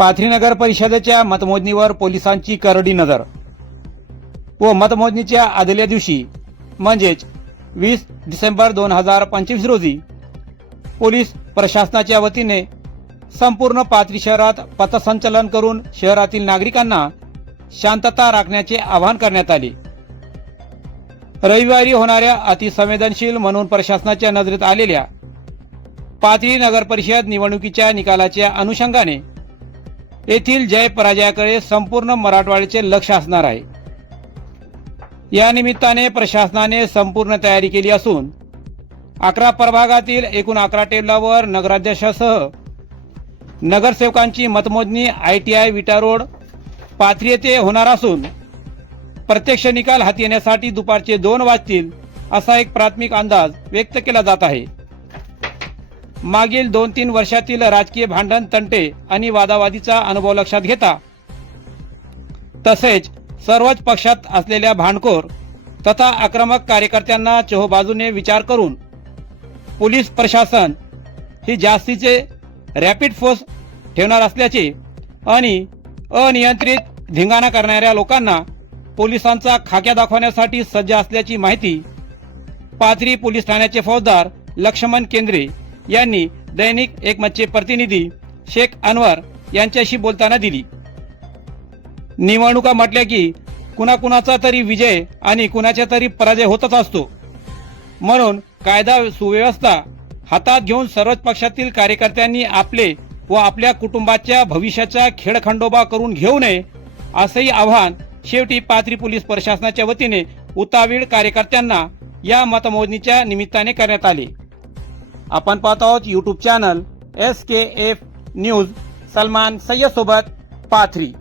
पाथरी नगर परिषदेच्या मतमोजणीवर पोलिसांची करडी नजर. व मतमोजणीच्या आदल्या दिवशी म्हणजेच वीस डिसेंबर दोन हजार पंचवीस रोजी पोलीस प्रशासनाच्या वतीने संपूर्ण पाथरी शहरात पथसंचलन करून शहरातील नागरिकांना शांतता राखण्याचे आवाहन करण्यात आले. रविवारी होणाऱ्या अतिसंवेदनशील म्हणून प्रशासनाच्या नजरेत आलेल्या पाथरी नगर परिषद निवडणुकीच्या निकालाच्या अनुषंगाने येथील जय पराजयाकडे संपूर्ण मराठवाड्याचे लक्ष असणार आहे. या निमित्ताने प्रशासनाने संपूर्ण तयारी केली असून अकरा प्रभागातील एकूण अकरा टेबलावर नगराध्यक्षासह नगरसेवकांची मतमोजणी I T I Vita road Pathri येथे होणार असून प्रत्यक्ष निकाल हाती येण्यासाठी दुपारचे दोन वाजतील असा एक प्राथमिक अंदाज व्यक्त केला जात आहे. मागील दोन तीन वर्षातील राजकीय भांडण तंटे आणि वादावादीचा अनुभव लक्षात घेता. तसेच सर्वच पक्षात असलेल्या भांडखोर तथा आक्रमक कार्यकर्त्यांना चोहबाजूने विचार करून पोलीस प्रशासन ही जास्तीचे रॅपिड फोर्स ठेवणार असल्याचे आणि अनियंत्रित धिंगाणा करणाऱ्या लोकांना पोलिसांचा खाक्या दाखवण्यासाठी सज्ज असल्याची माहिती पाथरी पोलीस ठाण्याचे फौजदार लक्ष्मण केंद्रे यांनी दैनिक एकमतचे प्रतिनिधी शेख अनवर यांच्याशी बोलताना दिली. निवडणुका म्हटल्या की कुणाकुणाचा तरी विजय आणि कुणाच्या तरी पराजय होतच असतो. म्हणून कायदा सुव्यवस्था हातात घेऊन सर्वच पक्षातील कार्यकर्त्यांनी आपले व आपल्या कुटुंबाच्या भविष्याचा खेळखंडोबा करून घेऊ नये असंही आव्हान शेवटी पाथरी पोलीस प्रशासनाच्या वतीने उतावीळ कार्यकर्त्यांना या मतमोजणीच्या निमित्ताने करण्यात आले. आपण पाहत आहोत YouTube channel S K F news Salman Sayyad सोबत पाथरी.